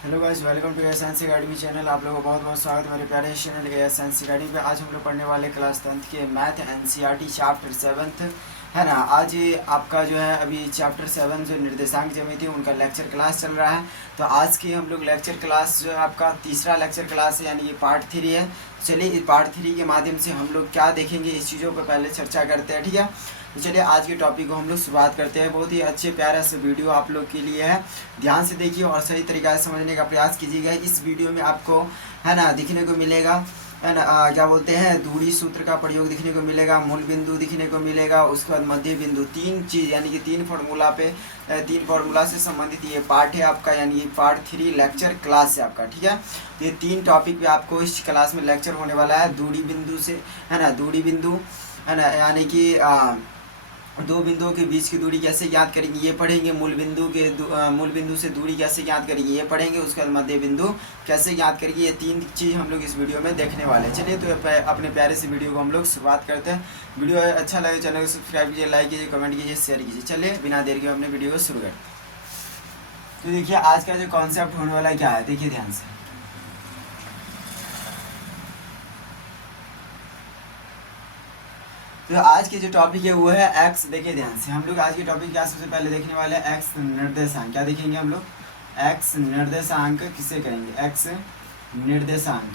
Hello guys, welcome to S academy channel. आप लोगों को बहुत बहुत स्वागत है मेरे प्यारे चैनल एस अकेडमी पे। आज हम लोग पढ़ने वाले क्लास 10th के मैथ एनसीईआरटी चैप्टर 7 है ना। आज आपका जो है अभी चैप्टर 7 जो निर्देशांक ज्यामिति उनका लेक्चर क्लास चल रहा है। तो आज की हम लोग लेक्चर क्लास जो है आपका तीसरा लेक्चर क्लास है, यानी कि पार्ट 3 है। चलिए इस पार्ट 3 के माध्यम से हम लोग क्या देखेंगे इस चीज़ों पर पहले चर्चा करते हैं, ठीक है। तो चलिए आज के टॉपिक को हम लोग शुरुआत करते हैं। बहुत ही अच्छे प्यारा सा वीडियो आप लोग के लिए है, ध्यान से देखिए और सही तरीका से समझने का प्रयास कीजिएगा। इस वीडियो में आपको है ना दिखने को मिलेगा, है ना क्या बोलते हैं, दूरी सूत्र का प्रयोग दिखने को मिलेगा, मूल बिंदु दिखने को मिलेगा, उसके बाद मध्य बिंदु, तीन चीज़ यानी कि तीन फार्मूला से संबंधित ये पार्ट है आपका, यानी कि पार्ट 3 लेक्चर क्लास है आपका, ठीक है। तो ये तीन टॉपिक पे आपको इस क्लास में लेक्चर होने वाला है। दूरी बिंदु से है ना, दूरी बिंदु है ना, यानी कि दो बिंदुओं के बीच की दूरी कैसे ज्ञात करेंगे ये पढ़ेंगे। मूल बिंदु से दूरी कैसे ज्ञात करेंगे ये पढ़ेंगे। उसके बाद मध्य बिंदु कैसे ज्ञात करेंगे, ये तीन चीज़ हम लोग इस वीडियो में देखने वाले हैं। चलिए तो अपने प्यारे से वीडियो को हम लोग शुरुआत करते हैं। वीडियो अच्छा लगे चैनल को सब्सक्राइब कीजिए, लाइक कीजिए, कमेंट कीजिए, शेयर कीजिए। चलिए बिना देर के अपने वीडियो को शुरू करें। तो देखिए आज का जो कॉन्सेप्ट होने वाला क्या है, देखिए ध्यान से। तो आज के जो टॉपिक है वो है एक्स। देखिए ध्यान से, हम लोग आज के टॉपिक क्या सबसे पहले देखने वाले हैं, एक्स निर्देशांक। क्या देखेंगे हम लोग, एक्स निर्देशांक किसे कहेंगे, एक्स निर्देशांक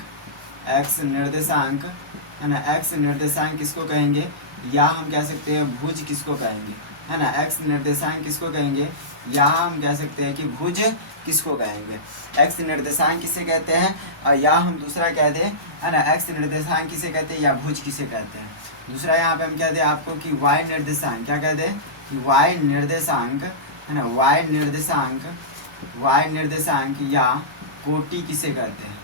है ना। एक्स निर्देशांक किसको कहेंगे, या हम कह सकते हैं भुज किसको कहेंगे, है ना। एक्स निर्देशांक किसको कहेंगे, या हम कह सकते हैं कि भुज किसको कहेंगे। एक्स निर्देशांक किसे कहते हैं, या हम दूसरा कह दें है ना, एक्स निर्देशांक किसे कहते हैं या भुज किसे कहते हैं। दूसरा यहाँ पे हम कह दें आपको कि वाई निर्देशांक, क्या कह दें कि वाई निर्देशांक है ना, वाई निर्देशांक या कोटि किसे कहते हैं,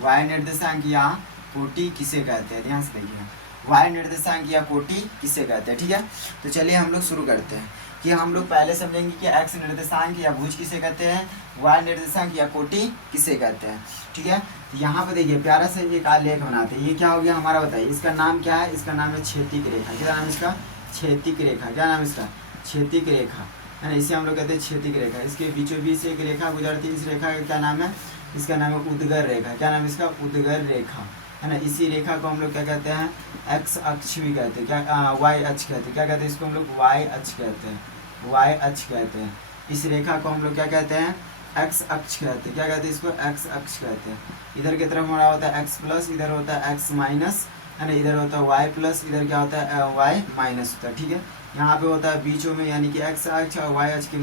वाई निर्देशांक या कोटि किसे कहते हैं। ध्यान से देखिए, वाई निर्देशांक या कोटि किसे कहते हैं, ठीक है। तो चलिए हम लोग शुरू करते हैं कि हम लोग पहले समझेंगे कि एक्स निर्देशांक या भुज किसे कहते हैं, वाई निर्देशांक या कोटि किसे कहते हैं, ठीक है। तो यहाँ पे देखिए प्यारा सा एक आलेख बनाते हैं। ये क्या हो गया हमारा, बताइए इसका नाम क्या है। इसका नाम है क्षैतिक रेखा। क्या नाम है इसका, क्षैतिक रेखा। क्या नाम है इसका, क्षैतिक रेखा, है ना। इसे हम लोग कहते हैं क्षैतिक रेखा। इसके बीचों बीच से एक रेखा गुजरती है, इस रेखा का क्या नाम है, इसका नाम है उद्गर रेखा। क्या नाम है इसका, उद्गर रेखा, है ना। इसी रेखा को हम लोग क्या कहते हैं, एक्स अक्ष भी कहते हैं, क्या वाई अक्ष कहते हैं। क्या कहते हैं इसको हम लोग, वाई अक्ष कहते हैं, वाई अक्ष कहते हैं। इस रेखा को हम लोग क्या कहते हैं, एक्स अक्ष कहते हैं। क्या कहते हैं इसको, एक्स अक्ष कहते हैं। इधर की तरफ हमारा होता है एक्स प्लस, इधर होता है एक्स माइनस, है ना। इधर होता है वाई प्लस, इधर क्या होता है वाई माइनस होता है, ठीक है। यहाँ पे होता है बीचों में, यानी कि एक्स अक्ष और वाई अक्ष के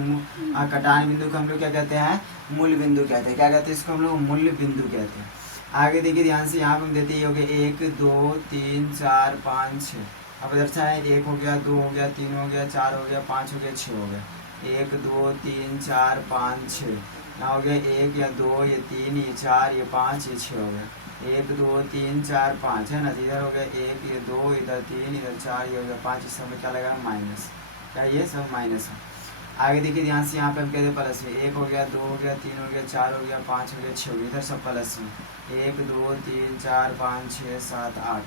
कटान बिंदु को हम लोग क्या कहते हैं, मूल बिंदु कहते हैं। क्या कहते हैं इसको हम लोग, मूल बिंदु कहते हैं। आगे देखिए ध्यान से, यहाँ पे हम देते ही हो गया 1 2 3 4 5 6। अब इधर से 1 हो गया, 2 हो गया, 3 हो गया, 4 हो गया, 5 हो गया, 6 हो गया। 1 2 3 4 5 6, यहाँ हो गया 1 या 2 ये 3 ये 4 ये 5 ये 6 हो गया। 1 2 3 4 5, है ना। इधर हो गया 1 ये 2 इधर 3 इधर 4 ये हो गया 5। इस समय क्या लगा, माइनस। क्या ये सब माइनस है। आगे देखिए ध्यान से, यहाँ पे हम कहते हैं प्लस में। 1 हो गया, 2 हो गया, 3 हो गया, 4 हो गया, 5 हो गया, 6 हो गया। इधर सब प्लस में 1 2 3 4 5 6 7 8।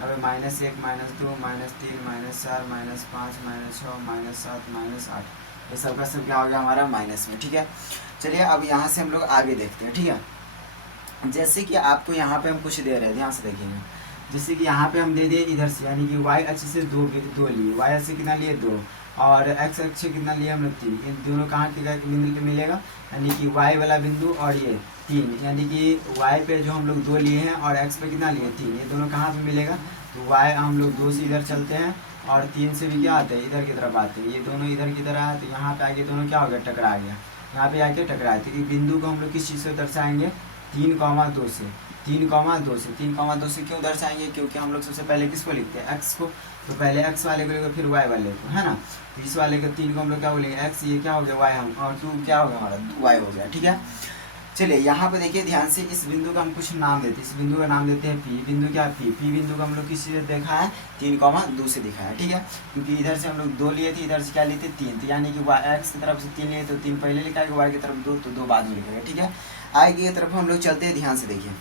अब -1 -2 -3 -4 -5 -6 -7 -8, ये सब का सब क्या हो गया हमारा, माइनस में, ठीक है। चलिए अब यहाँ से हम लोग आगे देखते हैं, ठीक है। जैसे कि आपको यहाँ पे हम कुछ दे रहे हैं, ध्यान से देखिएगा। जैसे कि यहाँ पे हम दे दिए इधर से, यानी कि वाई अक्ष से दो लिए, वाई अक्ष से कितना लिए 2, और एक्स अक्ष से कितना लिया हम लोग 3। इन दोनों कहाँ के बिंदु पे मिलेगा, यानी कि वाई वाला बिंदु और ये 3, यानी कि वाई पे जो हम लोग 2 लिए हैं और एक्स पे कितना लिए 3, ये दोनों कहाँ पे मिलेगा। तो वाई हम लोग 2 से इधर चलते हैं और 3 से भी क्या आते हैं, इधर की तरफ आते हैं। ये दोनों इधर की तरह आए तो यहाँ पे आके दोनों क्या हो गया, टकरा गया। यहाँ पे आके टकराए तो इस बिंदु को हम लोग किस चीज़ से दर्शाएंगे, 3,2 से। 3,2 से क्यों दर्शाएंगे, क्योंकि हम लोग सबसे पहले किसको लिखते हैं, एक्स को। तो पहले एक्स वाले को लेकर फिर वाई वाले को, है ना। तो इस वाले का 3 को हम लोग क्या बोलेंगे, एक्स, ये क्या हो गया वाई, हम और 2 क्या हो गया हमारा, 2 वाई हो गया, ठीक है। चलिए यहाँ पे देखिए ध्यान से, इस बिंदु का हम कुछ नाम देते हैं। इस बिंदु का नाम देते हैं पी बिंदु। क्या पी बिंदु का हम लोग किस से देखा है, 3,2 से दिखा है, ठीक है। क्योंकि इधर से हम लोग 2 लिए थे, इधर से क्या लिए थे 3, तो यानी कि वाई एक्स की तरफ से 3 लिए तो 3 पहले लिखा है, वाई की तरफ 2 तो 2 बाद में लिखेगा, ठीक है। आगे की तरफ हम लोग चलते हैं, ध्यान से देखिए।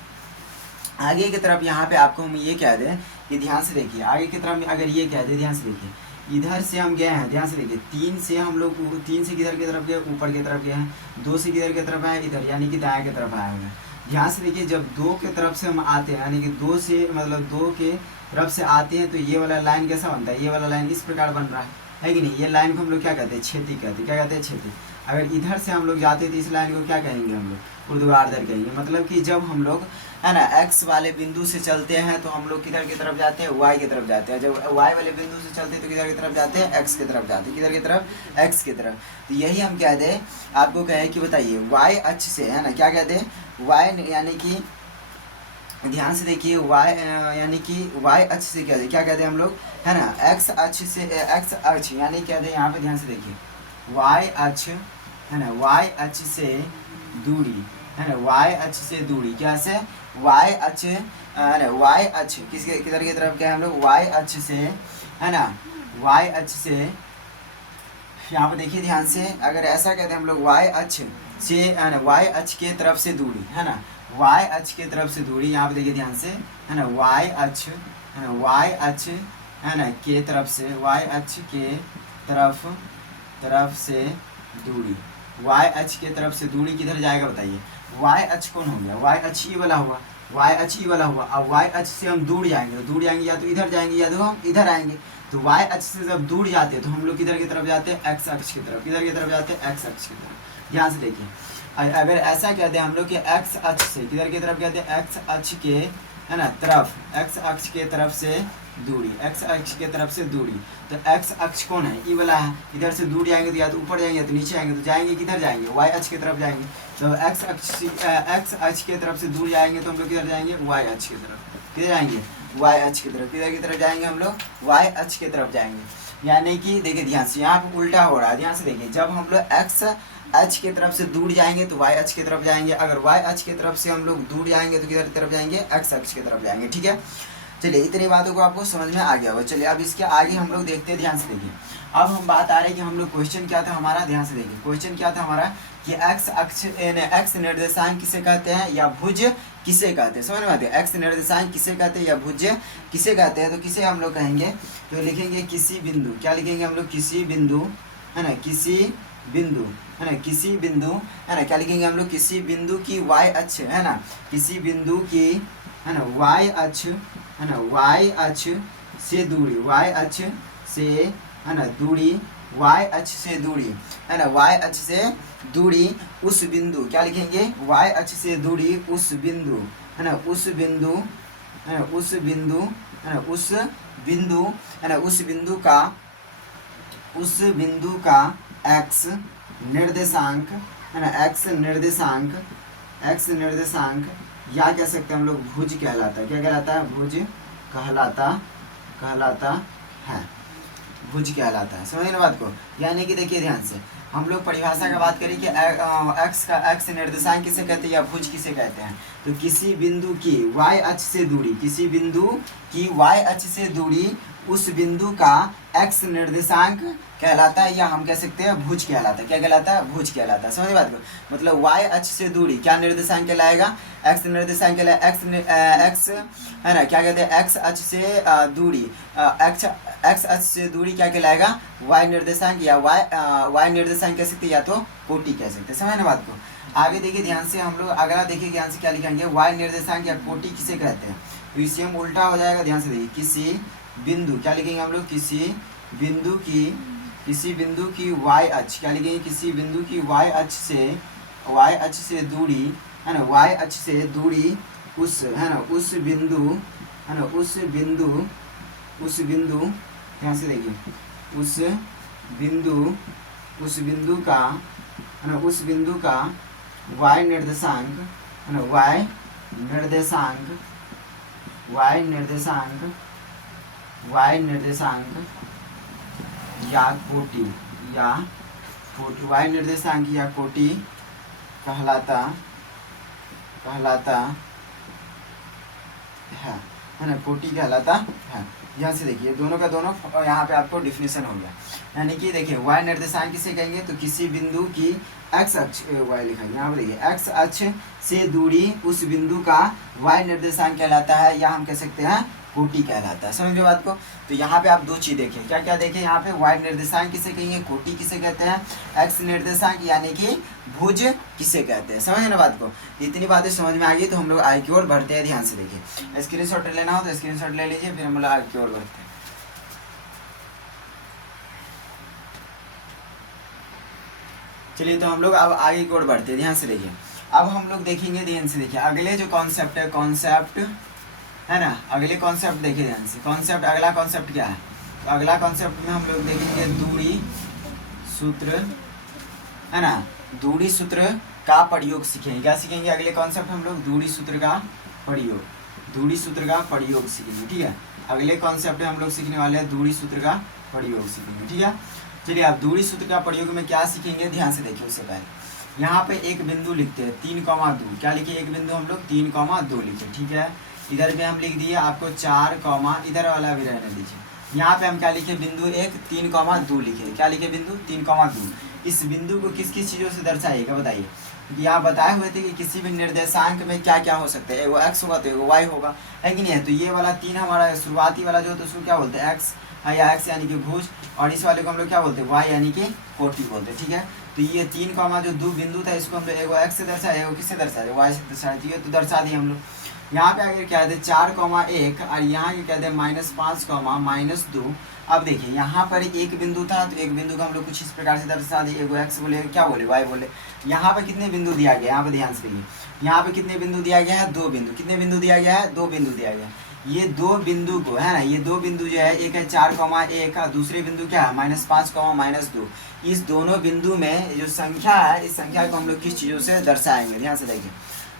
आगे की तरफ यहाँ पे आपको हम ये कह दें कि ध्यान से देखिए, आगे की तरफ अगर ये कह दें, ध्यान से देखिए इधर से हम गए हैं, ध्यान से देखिए, 3 से हम लोग 3 से किधर की तरफ गए, ऊपर की तरफ गए हैं, 2 से किधर की तरफ आए, इधर, यानी कि दाएं की तरफ आए हुए हैं। ध्यान से देखिए, जब 2 की तरफ से हम आते हैं, यानी कि 2 से मतलब 2 के तरफ से आते हैं, तो ये वाला लाइन कैसा बनता है, ये वाला लाइन इस प्रकार बन रहा है कि नहीं। ये लाइन को हम लोग क्या कहते हैं, क्षैतिज कहते हैं। क्या कहते हैं, क्षैतिज। अगर इधर से हम लोग जाते हैं तो इस लाइन को क्या कहेंगे हम लोग, ऊर्ध्वाधर कहेंगे। मतलब कि जब हम लोग है ना एक्स वाले बिंदु से चलते हैं तो हम लोग किधर की तरफ जाते हैं, वाई की तरफ जाते हैं। जब वाई वाले बिंदु से चलते हैं तो किधर की तरफ जाते हैं, एक्स की तरफ जाते हैं। किधर की तरफ, एक्स की तरफ। तो यही हम कहते हैं, आपको कहे कि बताइए वाई अक्ष से, है ना, क्या कहते हैं, वाई यानी कि ध्यान से देखिए, वाई यानी कि वाई अक्ष से क्या कहते हैं हम लोग, है ना, एक्स अक्ष से, एक्स अक्ष यानी कहते हैं, यहाँ पे ध्यान से देखिए, वाई अक्ष, है ना, वाई अक्ष से दूरी, है ना, वाई अक्ष से दूरी, कैसे, वाई अक्ष, है ना, वाई अक्ष किसके किधर की तरफ क्या है हम लोग, वाई अक्ष से, है ना, वाई अक्ष से, यहाँ पे देखिए ध्यान से, अगर ऐसा कहते हैं हम लोग वाई अक्ष से, है ना, वाई अक्ष के तरफ से दूरी, है ना, वाई अक्ष के तरफ से दूरी, यहाँ पे देखिए ध्यान से, है ना, वाई अक्ष, है ना, वाई अक्ष, है ना, के तरफ से, वाई अक्ष के तरफ से दूरी, वाई अक्ष के तरफ से दूरी किधर जाएगा बताइए, वाई अक्ष कौन हो गया, वाई अक्ष ई वाला हुआ, वाई अक्ष ई वाला हुआ। अब वाई अक्ष से हम दूर जाएंगे, तो दूर जाएंगे या तो इधर जाएंगे या तो हम इधर आएंगे। तो वाई अक्ष से जब दूर जाते हैं तो हम लोग किधर की तरफ जाते हैं, एक्स अक्ष की तरफ। किधर की तरफ जाते हैं, एक्स अक्ष की तरफ। ध्यान से देखिए, अगर ऐसा कहते हैं हम लोग कि एक्स अक्ष से किधर की तरफ कहते हैं, एक्स अक्ष के, है ना, तरफ, एक्स अक्ष के तरफ से दूरी, एक्स अक्ष के तरफ से दूरी। तो एक्स अक्ष कौन है, ई वाला है। इधर से दूर जाएंगे तो या तो ऊपर जाएंगे या तो नीचे आएंगे। तो जाएंगे किधर जाएंगे, वाई अक्ष की तरफ जाएंगे। तो एक्स अक्ष के तरफ से दूर जाएंगे तो हम लोग किधर जाएंगे, वाई अक्ष की तरफ। किधर जाएंगे, वाई अक्ष की तरफ। किधर की तरफ जाएंगे हम लोग, वाई अक्ष की तरफ जाएंगे। यानी कि देखिए ध्यान से, यहाँ पे उल्टा हो रहा है। ध्यान से देखिए, जब हम लोग एक्स अक्ष की तरफ से दूर जाएंगे तो वाई अक्ष की तरफ जाएंगे। अगर वाई अक्ष की तरफ से हम लोग दूर जाएंगे तो किधर की तरफ जाएंगे, एक्स अक्ष की तरफ जाएंगे। ठीक है, चलिए इतनी बातों को आपको समझ में आ गया होगा। चलिए अब इसके आगे हम लोग देखते हैं। ध्यान से देखिए, अब हम बात आ रही है कि हम लोग क्वेश्चन क्या था हमारा। ध्यान से देखिए, क्वेश्चन क्या था हमारा कि एक्स अक्ष, एक्स निर्देशांक किसे कहते हैं या भुज किसे कहते हैं। समझ में आते हैं, एक्स निर्देशांक किसे कहते हैं या भुज किसे कहते हैं। तो किसे हम लोग कहेंगे, तो लिखेंगे किसी बिंदु, क्या लिखेंगे हम लोग, किसी बिंदु, है ना, किसी बिंदु, है ना, किसी बिंदु, है ना, क्या लिखेंगे हम लोग, किसी बिंदु की वाई अक्ष, है ना, किसी बिंदु की, है ना, वाई अक्ष, है ना, वाई अक्ष से दूरी, वाई अक्ष से, है ना, दूरी, वाई अक्ष से दूरी, है ना, वाई अक्ष से दूरी उस बिंदु, क्या लिखेंगे, वाई अक्ष से दूरी उस बिंदु, है ना, उस बिंदु, है ना, उस बिंदु, है ना, उस बिंदु, है ना, उस बिंदु का, उस बिंदु का एक्स निर्देशांक, है ना, एक्स निर्देशांक, एक्स निर्देशांक या कह सकते हैं हम लोग भुज कहलाता है। क्या कहलाता है, भुज कहलाता है, भुज कहलाता है। समझिए ना बात को। यानी कि देखिए ध्यान से, हम लोग परिभाषा का बात करें कि एक्स का एक्स निर्देशांक किसे कहते हैं या भुज किसे कहते हैं। तो किसी बिंदु की वाई अक्ष से दूरी, किसी बिंदु की वाई अक्ष से दूरी उस बिंदु का एक्स निर्देशांक कहलाता है, या हम कह सकते हैं भुज कहलाता है। क्या कहलाता है, भुज कहलाता है। समझ बात को। मतलब वाई अक्ष से दूरी क्या निर्देशांक कहलाएगा, एक्स निर्देशांक कहलाएगा। एक्स है ना, क्या कहते हैं, एक्स अक्ष से दूरी, एक्स अक्ष से दूरी क्या कहलाएगा, वाई निर्देशांक, या वाई निर्देशांक कह सकते हैं या तो कोटि कह सकते हैं। समझ ना बात को। आगे देखिए ध्यान से, हम लोग अगला देखिए ध्यान से क्या लिखेंगे, वाई निर्देशांक या कोटि किसे कहते हैं। तो इससे हम उल्टा हो जाएगा। ध्यान से देखिए, किसी बिंदु, क्या लिखेंगे हम लोग, किसी बिंदु की वाई अक्ष, क्या लिखेंगे, किसी बिंदु की वाई अक्ष से दूरी, है ना, वाई अक्ष से दूरी उस, है ना, उस बिंदु, है ना, उस बिंदु ध्यान से देखिए, उस बिंदु का, है ना, उस बिंदु का वाई निर्देशांक, है ना, वाई निर्देशांक या कोटि, वाई निर्देशांक या कोटि कहलाता है ना, कोटि कहलाता है। यहाँ से देखिए दोनों का दोनों यहाँ पे आपको डिफिनेशन हो गया। यानी कि देखिए वाई निर्देशांक किसे कहेंगे, तो किसी बिंदु की एक्स अक्ष, वाई लिखेंगे यहाँ पे देखिए, एक्स अक्ष से दूरी उस बिंदु का वाई निर्देशांक कहलाता है, या हम कह सकते हैं कोटि कहलाता है। समझ लो बात को। तो यहाँ पे आप दो चीज़ देखें, क्या क्या देखें यहाँ पे, y निर्देशांक किसे कहेंगे, कोटि किसे कहते हैं, x निर्देशांक यानी कि भुज किसे कहते हैं। समझ ना बात को। इतनी बातें समझ में आ गई तो हम लोग आगे की ओर बढ़ते हैं। ध्यान से देखिए, स्क्रीनशॉट लेना हो तो स्क्रीनशॉट ले लीजिए, फिर हम लोग आगे की ओर बढ़ते हैं। चलिए तो हम लोग अब आगे की ओर बढ़ते हैं। ध्यान से देखिए, अब हम लोग देखेंगे, ध्यान से देखिए, अगले जो कॉन्सेप्ट है, कॉन्सेप्ट है ना, अगले कॉन्सेप्ट देखिए ध्यान से। कॉन्सेप्ट, अगला कॉन्सेप्ट क्या है, तो अगला कॉन्सेप्ट में हम लोग देखेंगे दूरी सूत्र, है ना, दूरी सूत्र का प्रयोग सीखेंगे। क्या सीखेंगे, अगले कॉन्सेप्ट हम लोग दूरी सूत्र का प्रयोग, दूरी सूत्र का प्रयोग सीखेंगे। ठीक है, अगले कॉन्सेप्ट में हम लोग सीखने वाले हैं दूरी सूत्र का प्रयोग सीखेंगे। ठीक है, चलिए आप दूरी सूत्र का प्रयोग में क्या सीखेंगे, ध्यान से देखिए। उससे पहले यहाँ पे एक बिंदु लिखते हैं 3,2, क्या लिखिए, एक बिंदु हम लोग 3,2 लिखे। ठीक है, इधर पे हम लिख दिए आपको 4, इधर वाला भी रहने दीजिए। यहाँ पे हम क्या लिखे, बिंदु 1 3,2 लिखे। क्या लिखे, बिंदु 3,2। इस बिंदु को किस किस चीज़ों से दर्शाइएगा बताइए। यहाँ बताए हुए थे कि किसी भी निर्देशांक में क्या क्या हो सकता है, एगो x होगा तो एगो y होगा, है कि नहीं है। तो ये वाला 3 हमारा शुरुआती वाला जो, तो उसको क्या बोलते हैं, x या x यानी कि भुज, और इस वाले को हम लोग क्या बोलते हैं, y यानी कि कोटि बोलते हैं। ठीक है, तो ये 3 जो 2 बिंदु था, इसको हम लोग एगो x से दर्शाए, एगो किससे दर्शाए, y से दर्शाए। तो ये तो दर्शा दिए हम लोग। यहाँ पे आगे क्या है 4,1 और यहाँ क्या कहते हैं -5, -2। अब देखिए यहाँ पर एक बिंदु था, तो एक बिंदु को हम लोग कुछ इस प्रकार से दर्शा दिए, एगो x बोले, क्या बोले, y बोले। यहाँ पे कितने बिंदु दिया गया, यहाँ पे ध्यान से देखिए, यहाँ पे कितने बिंदु दिया गया है, 2 बिंदु। कितने बिंदु दिया गया है, 2 बिंदु दिया गया है। ये 2 बिंदु को, है ना, ये 2 बिंदु जो है, एक है 4,1 और दूसरे बिंदु क्या है -5, -2। इस दोनों बिंदु में जो संख्या है, इस संख्या को हम लोग किस चीज़ों से दर्शाएंगे, ध्यान से देखिए।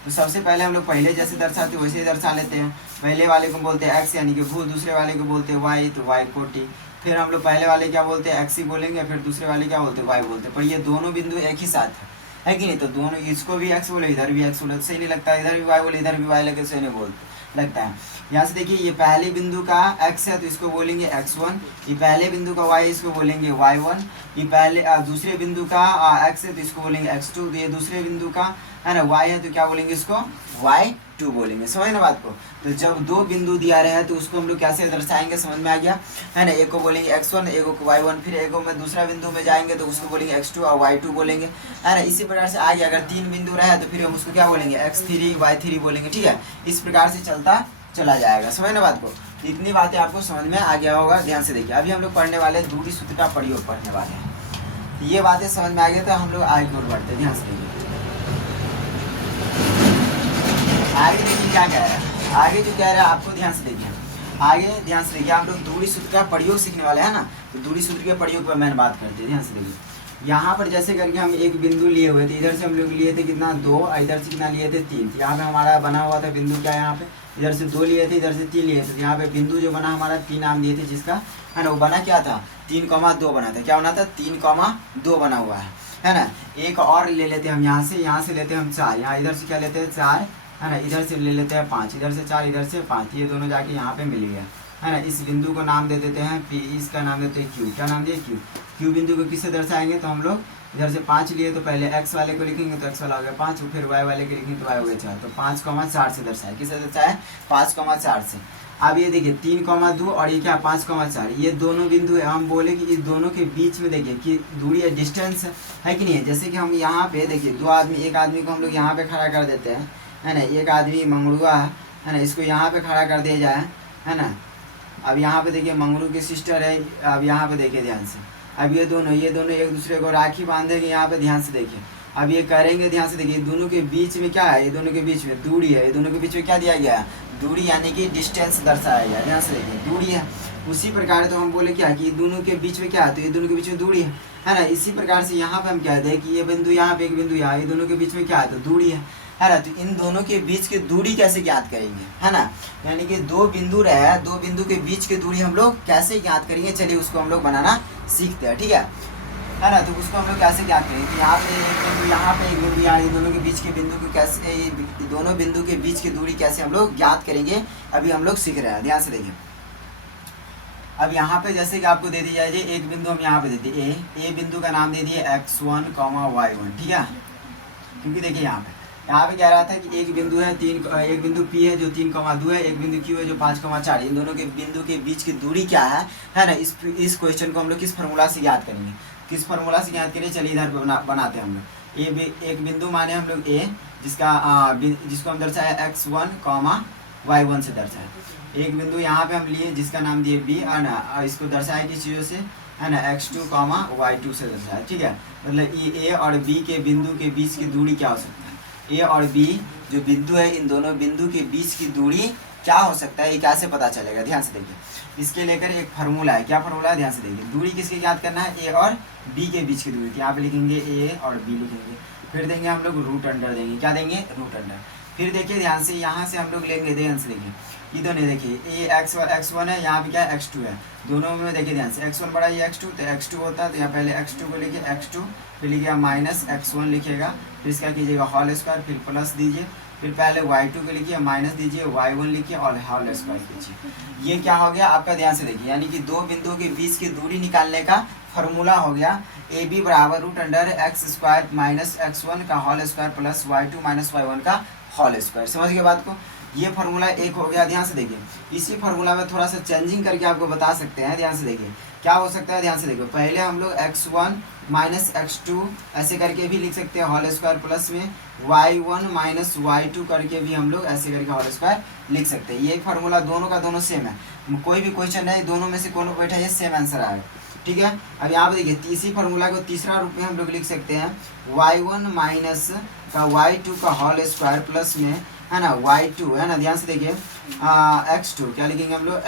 तो सबसे पहले हम लोग पहले जैसे दर्शाते हैं वैसे ही दर्शा लेते हैं। पहले वाले को बोलते हैं x यानी कि भू, दूसरे वाले को बोलते हैं y, तो y कोटि। फिर हम लोग पहले वाले क्या बोलते हैं, x ही बोलेंगे, फिर दूसरे वाले क्या बोलते हैं, y बोलते हैं। पर ये दोनों बिंदु एक ही साथ है कि नहीं, तो दोनों, इसको भी x बोले, इधर भी x बोले, सही नहीं लगता, इधर भी y बोले, इधर भी y लगे, सही नहीं बोलते लगता है। यहाँ से देखिए, ये पहले बिंदु का x है तो इसको बोलेंगे x1, ये पहले बिंदु का y, इसको बोलेंगे y1, ये पहले दूसरे बिंदु का x है तो इसको बोलेंगे x2, तो ये दूसरे बिंदु का, है ना, y है तो क्या बोलेंगे, इसको y2 बोलेंगे। समझ ना बात को। तो जब 2 बिंदु दिया रहे तो उसको हम लोग कैसे दर्शाएंगे, समझ में आ गया, है ना। एक को बोलेंगे x1, एक को y1, फिर एक में दूसरा बिंदु में जाएंगे तो उसको बोलेंगे x2 और y2 बोलेंगे, है ना। इसी प्रकार से आगे अगर 3 बिंदु रहे तो फिर हम उसको क्या बोलेंगे, x3, y3 बोलेंगे। ठीक है, इस प्रकार से चलता चला जाएगा। समझ ना बात को। इतनी बातें आपको समझ में आ गया होगा। ध्यान से देखिए, अभी हम लोग पढ़ने वाले दूरी सूत्र का प्रयोग पढ़ने वाले हैं। ये बातें समझ में आ गई तो हम लोग आगे की ओर बढ़ते हैं। ध्यान से देखिए, आगे देखिए क्या कह रहा है, आगे जो कह रहा है आपको ध्यान से देखिए, आगे ध्यान से देखिए, हम लोग दूरी सूत्र का प्रयोग सीखने वाले हैं ना। तो दूरी सूत्र के प्रयोग पर मैंने बात करते हैं। ध्यान से देखिए, यहाँ पर जैसे करके हम एक बिंदु लिए हुए थे, इधर से हम लोग लिए थे कितना, 2, और इधर से कितना लिए थे, 3। यहाँ पे हमारा बना हुआ था बिंदु क्या, यहाँ पे इधर से 2 लिए थे, इधर से 3 लिए थे। तो यहाँ पे बिंदु जो बना हमारा 3 नाम दिए थे जिसका, है ना, वो बना क्या था, 3,2 बना था। क्या बना था, 3,2 बना हुआ है ना। एक और ले लेते हैं हम, यहाँ से लेते हैं हम 4, यहाँ इधर से क्या लेते हैं 4, है ना, इधर से ले लेते हैं 5, इधर से 4, इधर से 5, ये दोनों जाके यहाँ पे मिल गया, है ना। इस बिंदु को नाम दे देते हैं P, इसका नाम देते हैं Q। क्या नाम दिए, Q बिंदु को किससे दर्शाएंगे, तो हम लोग इधर से 5 लिए तो पहले x वाले को लिखेंगे तो x वाला हो गया 5, फिर y वाले को लिखेंगे तो y हो गया 4। तो 5,4 से दर्शाए, किससे दर्शाए, 5,4 से। अब ये देखिए 3,2 और ये क्या 5,4, ये दोनों बिंदु हम बोले कि इस दोनों के बीच में देखिए कि दूरी है, डिस्टेंस है कि नहीं है। जैसे कि हम यहाँ पे देखिए 2 आदमी, एक आदमी को हम लोग यहाँ पे खड़ा कर देते हैं, है ना, एक आदमी मंगड़ुआ है ना, इसको यहाँ पे खड़ा कर दिया जाए, है ना। अब यहाँ पे देखिए मंगलू की सिस्टर है, अब यहाँ पे देखिए ध्यान से, अब ये दोनों एक दूसरे को राखी बांधेंगे। यहाँ पे ध्यान से देखिए, अब ये करेंगे, ध्यान से देखिए, दोनों के बीच में क्या है, ये दोनों के बीच में दूरी है, ये दोनों के बीच में क्या दिया गया है, दूरी यानी कि डिस्टेंस दर्शाया गया। ध्यान से देखिए, दूरी है। उसी प्रकार तो हम बोले क्या कि दोनों के बीच में क्या है, तो ये दोनों के बीच में दूरी है ना। इसी प्रकार से यहाँ पे हम कहते हैं कि ये बिंदु यहाँ पे, एक बिंदु यहाँ, ये दोनों के बीच में क्या है, तो दूरी है ना। तो इन दोनों के बीच की दूरी कैसे ज्ञात करेंगे, है ना। यानी कि 2 बिंदु रहे, 2 बिंदु के बीच की दूरी हम लोग कैसे ज्ञात करेंगे, चलिए उसको हम लोग बनाना सीखते हैं। ठीक है ना। तो उसको हम लोग कैसे ज्ञात करेंगे कि यहाँ पे एक बिंदु, यहाँ पे एक बिंदु, यहाँ, ये दोनों के बीच के बिंदु को कैसे, दोनों बिंदु के बीच की दूरी कैसे हम लोग ज्ञात करेंगे, अभी हम लोग सीख रहे हैं। ध्यान से देखिए, अब यहाँ पे जैसे कि आपको दे दी जाए, एक बिंदु हम यहाँ पे दे दिए, ए बिंदु का नाम दे दिए x1, y1। ठीक है, क्योंकि देखिए यहाँ पे यहाँ पे कह रहा था कि एक बिंदु है एक बिंदु P है जो 3,2 है, एक बिंदु Q है जो 5,4, इन दोनों के बिंदु के बीच की दूरी क्या है ना। इस क्वेश्चन को हम लोग किस फार्मूला से ज्ञात करेंगे, किस फार्मूला से ज्ञात करेंगे। चलिए इधर बनाते हैं हम लोग। एक बिंदु माने हम लोग A, जिसको हम दर्शाए x1, y1 से दर्शाए। एक बिंदु यहाँ पे हम लिए जिसका नाम दिए B, है ना, इसको दर्शाए किस चीज़ों से, है ना, x2, y2 से दर्शाए। ठीक है, मतलब A और B के बिंदु के बीच की दूरी क्या हो सकता है। A और B जो बिंदु है, इन दोनों बिंदु के बीच की दूरी क्या हो सकता है, ये कैसे पता चलेगा, ध्यान से देखिए। इसके लेकर एक फार्मूला है, क्या फार्मूला है, ध्यान से देखिए। दूरी किसकी ज्ञात करना है, A और B के बीच की दूरी। यहाँ पे लिखेंगे A और B लिखेंगे, फिर देंगे हम लोग रूट अंडर देंगे, क्या देंगे, रूट अंडर। फिर देखिए ध्यान से, यहाँ से हम लोग लेंगे, ध्यान से देखिए, इधर नहीं देखिए A x1 है, यहाँ पे क्या है x2 है, दोनों में देखिए ध्यान से, x1 बड़ा ये x2, तो x2 होता है, तो यहाँ पहले x2 को लिखिए x2, फिर लिखिएगा माइनस x1 लिखिएगा, फिर इसका कीजिएगा होल स्क्वायर, फिर प्लस दीजिए, फिर पहले y2 को लिखिए माइनस दीजिए, y1 लिखिए और होल स्क्वायर कीजिए। ये क्या हो गया आपका, ध्यान से देखिए, यानी कि दो बिंदुओं के बीच की दूरी निकालने का फॉर्मूला हो गया AB बराबर root under x² minus x1 का whole square plus y2 minus y1 का होल स्क्वायर। समझ गए बात को। ये फार्मूला एक हो गया, ध्यान से देखिए। इसी फार्मूला में थोड़ा सा चेंजिंग करके आपको बता सकते हैं, ध्यान से देखिए क्या हो सकता है, ध्यान से देखिए। पहले हम लोग x1 माइनस x2 ऐसे करके भी लिख सकते हैं होल स्क्वायर, प्लस में y1 माइनस y2 करके भी हम लोग ऐसे करके होल स्क्वायर लिख सकते हैं। ये फार्मूला दोनों का दोनों सेम है, कोई भी क्वेश्चन है दोनों में से कौन बैठा है, ये सेम आंसर आएगा। ठीक है, अब यहाँ पे देखिए इसी फार्मूला को तीसरा रूप में हम लोग लिख सकते हैं y1 माइनस का y2 का होल स्क्वायर प्लस में, है ना, y2, है ना, ध्यान से देखिए x2, क्या लिखेंगे हम लोग,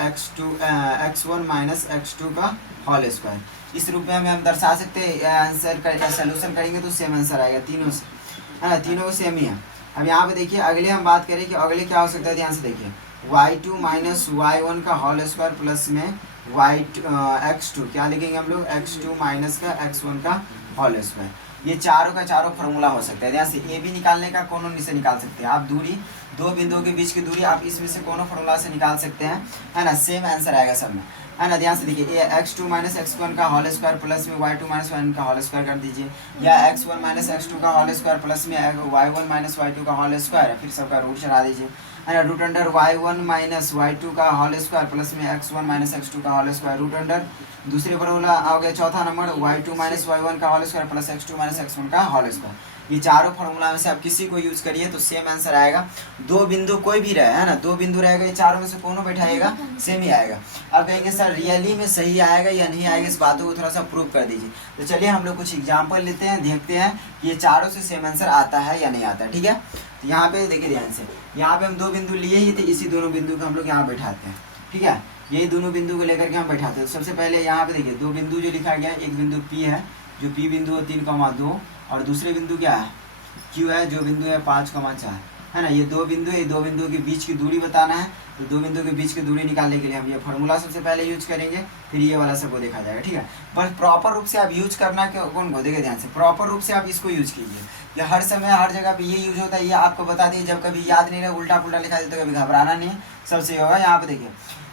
x1 माइनस x2 का होल स्क्वायर। इस रूप में हम दर्शा सकते हैं। आंसर का सोल्यूशन करेंगे तो सेम आंसर आएगा तीनों से, है ना, तीनों सेम ही है। अब यहाँ पे देखिए अगले हम बात करें कि अगले क्या हो सकता है, ध्यान से देखिए y2 माइनस y1 का होल स्क्वायर प्लस में x2, क्या लिखेंगे हम लोग, x2 माइनस का x1 का होल स्क्वायर। ये चारों का चारों फार्मूला हो सकता है। ध्यान से ए भी निकालने का कोनो से निकाल सकते हैं आप, दूरी दो बिंदुओं के बीच की दूरी आप इसमें से कोनो फार्मूला से निकाल सकते हैं, है ना, सेम आंसर आएगा सब में, है ना। ध्यान से देखिए x2 माइनस x1 का होल स्क्वायर प्लस में y2 माइनस y1 का होल स्क्वायर कर दीजिए, या x1 माइनस x2 का होल स्क्वायर प्लस में y1 माइनस y2 का होल स्क्वायर, फिर सबका रूट चढ़ा दीजिए, है ना, root under y1 minus y2 का होल स्क्वायर प्लस में x1 माइनस x2 का होल स्क्वायर, रूट अंडर दूसरे फार्मूला आ गया चौथा नंबर y2 माइनस y1 का whole square plus x2 minus x1 का होल स्क्वायर। ये चारों फार्मूला में से आप किसी को यूज करिए तो सेम आंसर आएगा। दो बिंदु कोई भी रहे, है ना, दो बिंदु रहेगा, ये चारों में से कोनो बैठाएगा सेम ही आएगा। अब कहेंगे सर रियली में सही आएगा या नहीं आएगा, इस बातों को थोड़ा सा प्रूव कर दीजिए। तो चलिए हम लोग कुछ एग्जाम्पल लेते हैं, देखते हैं कि ये चारों से सेम आंसर आता है या नहीं आता है। ठीक है, तो यहाँ पे देखिए ध्यान से, यहाँ पे हम दो बिंदु लिए ही थे, इसी दोनों बिंदु को हम लोग यहाँ बैठाते हैं। ठीक है, यही दोनों बिंदु को लेकर के हम बैठाते हैं। तो सबसे पहले यहाँ पे देखिए दो बिंदु जो लिखा गया, एक बिंदु P है जो P बिंदु है 3,2, और दूसरे बिंदु क्या है, Q है जो बिंदु है 5,4, है ना। ये दो बिंदु है, ये दो बिंदुओं के बीच की दूरी बताना है। तो दो बिंदुओं के बीच की दूरी निकालने के लिए हम ये फार्मूला सबसे पहले यूज करेंगे, फिर ये वाला सबको देखा जाएगा। ठीक है, बस प्रॉपर रूप से आप यूज करना कौन को देखे ध्यान से, प्रॉपर रूप से आप इसको यूज कीजिए। ये हर समय हर जगह पे ये यूज होता है, ये आपको बता दिए। जब कभी याद नहीं रहे, उल्टा पुल्टा लिखा देते, तो कभी घबराना नहीं है, सबसे होगा। यहाँ पे देखिए,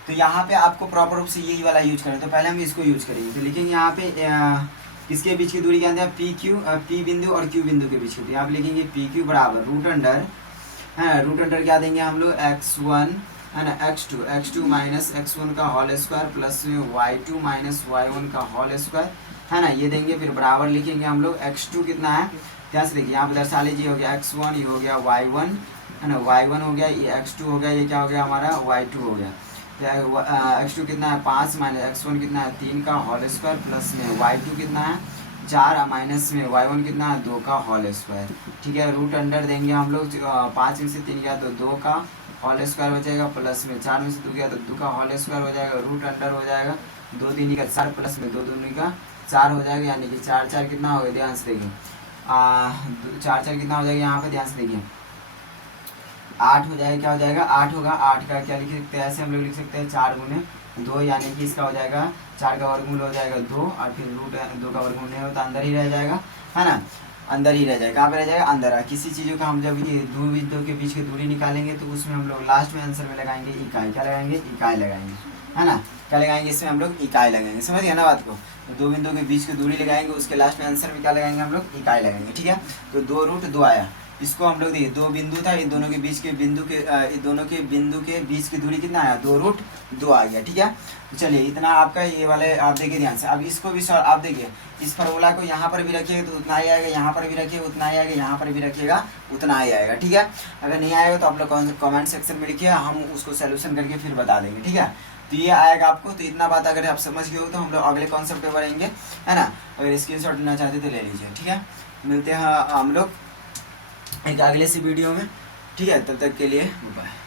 तो यहाँ पे आपको प्रॉपर रूप से यही वाला यूज करें। तो पहले हम इसको यूज करेंगे, तो लिखेंगे यहाँ पे किसके बीच की दूरी क्या है, P बिंदु और Q बिंदु के बीच की दूरी। आप लिखेंगे PQ बराबर रूट अंडर, है रूट अंडर क्या देंगे हम लोग, x1, है ना, x2 माइनस x1 का होल स्क्वायर प्लस में y2 माइनस y1 का होल स्क्वायर, है ना, ये देंगे। फिर बराबर लिखेंगे हम लोग x2 कितना है, ध्यान से देखिए, यहाँ पे दर्शा लीजिए, हो गया x1, ये हो गया y1, है ना, y1 हो गया, ये x2 हो गया, ये क्या हो गया हमारा y2 हो गया। x2 कितना है 5 माइनस x1 कितना है 3 का होल स्क्वायर प्लस में y2 कितना है 4 माइनस में y1 कितना है 2 का होल स्क्वायर। ठीक है, रूट अंडर देंगे हम लोग, 5 में से 3 गया तो 2 का होल स्क्वायर हो जाएगा, प्लस में 4 में से 2 गया तो 2 का होल स्क्वायर हो जाएगा, रूट अंडर हो जाएगा 2 3 का 4 प्लस में 2 2 का 4 हो जाएगा, यानी कि 4 4 कितना हो गया, ध्यान से देखिए 4 4 कितना हो जाएगा, यहाँ पे ध्यान से देखिए 8 हो जाएगा, क्या हो जाएगा 8 होगा। 8 का क्या लिख सकते हैं, ऐसे हम लोग लिख सकते हैं 4 गुने 2, यानी कि इसका हो जाएगा 4 का वर्गमूल हो जाएगा 2, और फिर रूट 2 का वर्गमूल नहीं होता, अंदर ही रह जाएगा, है ना, अंदर ही रह जाएगा। कहाँ पे रह जाएगा, अंदर। किसी चीज़ों का हम जब ये दो बिंदुओं के बीच की दूरी निकालेंगे तो उसमें हम लोग लास्ट में आंसर में लगाएंगे इकाई, क्या लगाएंगे, इकाई लगाएंगे, है ना, क्या लगाएंगे, इसमें हम लोग इकाई लगाएंगे। समझ गए ना बात को। तो दो बिंदुओं के बीच की दूरी लगाएंगे, उसके लास्ट में आंसर में क्या लगाएंगे हम लोग, इकाई लगाएंगे। ठीक है, तो 2 रूट 2 आया, इसको हम लोग देखिए 2 बिंदु था, इन दोनों के बीच के बिंदु के इन दोनों के बिंदु के बीच की दूरी कितना आया, 2√2 आ गया। ठीक है, तो चलिए इतना आपका ये वाले आप देखिए ध्यान से। अब इसको भी आप देखिए, इस फार्मूला को यहाँ पर भी रखिएगा तो उतना ही आएगा, यहाँ पर भी रखिएगा उतना ही आएगा, यहाँ पर भी रखिएगा उतना ही आएगा। ठीक है, अगर नहीं आएगा तो आप लोग कमेंट सेक्शन में लिखिए, हम उसको सोल्यूशन करके फिर बता देंगे। ठीक है, तो ये आएगा आपको। तो इतना बात अगर आप समझ गए हो तो हम लोग अगले कॉन्सेप्ट पे बढ़ेंगे, है ना। अगर स्क्रीनशॉट लेना चाहते तो ले लीजिए। ठीक है, मिलते हैं हम लोग एक अगले सी वीडियो में। ठीक है, तब तक के लिए बाय।